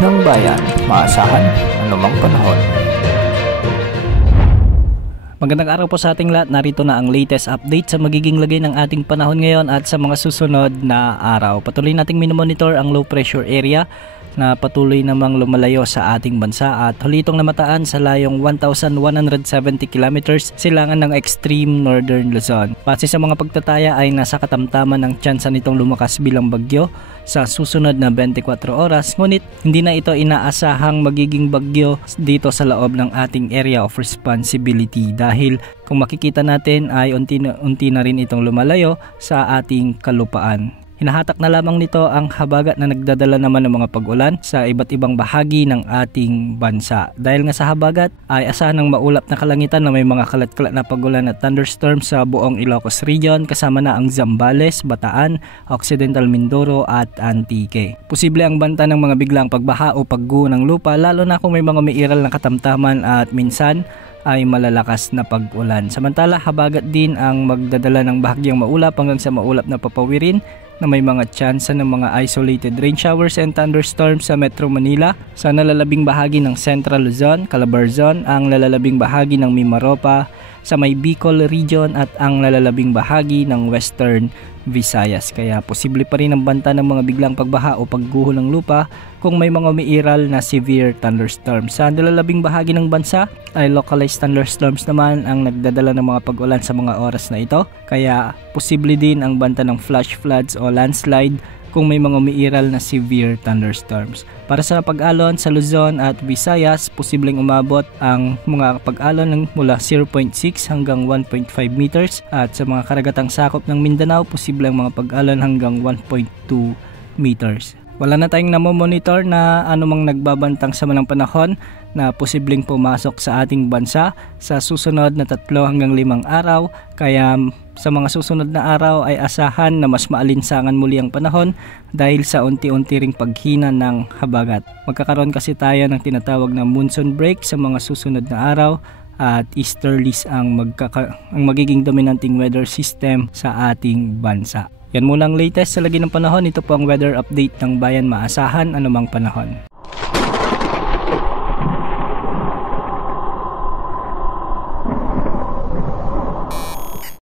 ng bayan, maasahan anumang panahon. Magandang araw po sa ating lahat. Narito na ang latest update sa magiging lagay ng ating panahon ngayon at sa mga susunod na araw. Patuloy nating minomonitor ang low pressure area na patuloy namang lumalayo sa ating bansa at huli itong namataan sa layong 1,170 kilometers silangan ng extreme northern Luzon. Base sa mga pagtataya ay nasa katamtaman ng tsansa nitong lumakas bilang bagyo sa susunod na 24 oras, ngunit hindi na ito inaasahang magiging bagyo dito sa loob ng ating area of responsibility dahil kung makikita natin ay unti na rin itong lumalayo sa ating kalupaan. Hinahatak na lamang nito ang habagat na nagdadala naman ng mga pag-ulan sa iba't ibang bahagi ng ating bansa. Dahil nga sa habagat ay asahan ng maulap na kalangitan na may mga kalat-kalat na pag-ulan at thunderstorms sa buong Ilocos Region kasama na ang Zambales, Bataan, Occidental Mindoro at Antique. Posible ang banta ng mga biglang pagbaha o pagguho ng lupa lalo na kung may mga umiiral na katamtaman at minsan ay malalakas na pag-ulan. Samantala, habagat din ang magdadala ng bahagyang maulap hanggang sa maulap na papawirin na may mga tsansa ng mga isolated rain showers and thunderstorms sa Metro Manila, sa nalalabing bahagi ng Central Luzon, Calabarzon, ang nalalabing bahagi ng Mimaropa, sa may Bicol Region at ang nalalabing bahagi ng Western Visayas. Kaya posible pa rin ang banta ng mga biglang pagbaha o pagguho ng lupa kung may mga umiiral na severe thunderstorms. Sa nalalabing bahagi ng bansa ay localized thunderstorms naman ang nagdadala ng mga pag-ulan sa mga oras na ito. Kaya posible din ang banta ng flash floods o landslide kung may mga umiiral na severe thunderstorms. Para sa pag-alon sa Luzon at Visayas, posibleng umabot ang mga pag-alon ng mula 0.6 hanggang 1.5 meters at sa mga karagatang sakop ng Mindanao, posible ang mga pag-alon hanggang 1.2 meters. Wala na tayong namomonitor na anumang nagbabantang sama ng panahon na posibleng pumasok sa ating bansa sa susunod na 3 hanggang 5 araw. Kaya sa mga susunod na araw ay asahan na mas maalinsangan muli ang panahon dahil sa unti-unti ring paghina ng habagat. Magkakaroon kasi tayo ng tinatawag na monsoon break sa mga susunod na araw at easterlies ang magiging dominanting weather system sa ating bansa. Yan muna ang latest sa lagi ng panahon. Ito po ang weather update ng bayan, maasahan anumang panahon.